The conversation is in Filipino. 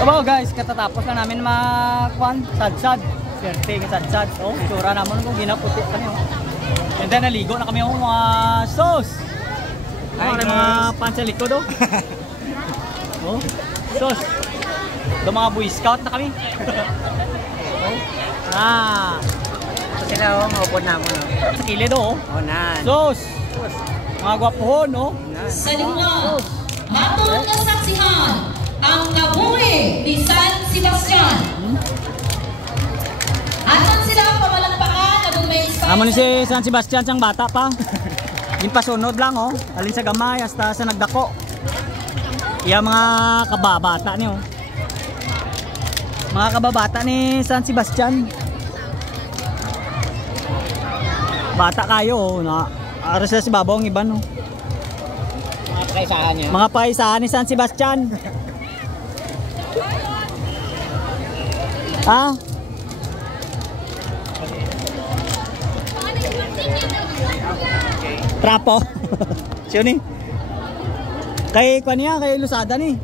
Aba guys, katatapos na namin mag-kwan, sad-sad. Swerte ng sad-sad. Oh, tsura naman kung ginaputi kami. And then naligo na kami mga sauce. Ay, mga pansa likod oh. Oh, sauce. Do mga Boy Scout na kami. Oh. Ito sila oh, maupod na mo no. Sa kilid oh. Oh na. Sauce. Mga gwapohon no. Sa lingwa, matong nasaksihan ang kabuhi ni San Sebastian. Aton sila pamalagpakan na may Spanish. Amo ni si San Sebastian sang bata pa. Yung pasunod lang oh. Alin sa gamay hasta sa nagdako. Iya mga kababata niyo. Mga kababata ni San Sebastian. Bata kayo oh, na aras na si Babaw ang iba no. Mga kaisahan niya. Mga paisahan ni San Sebastian. Ah? Trapo. Siyo ni. Kay kwa niya, kay Lusada ni.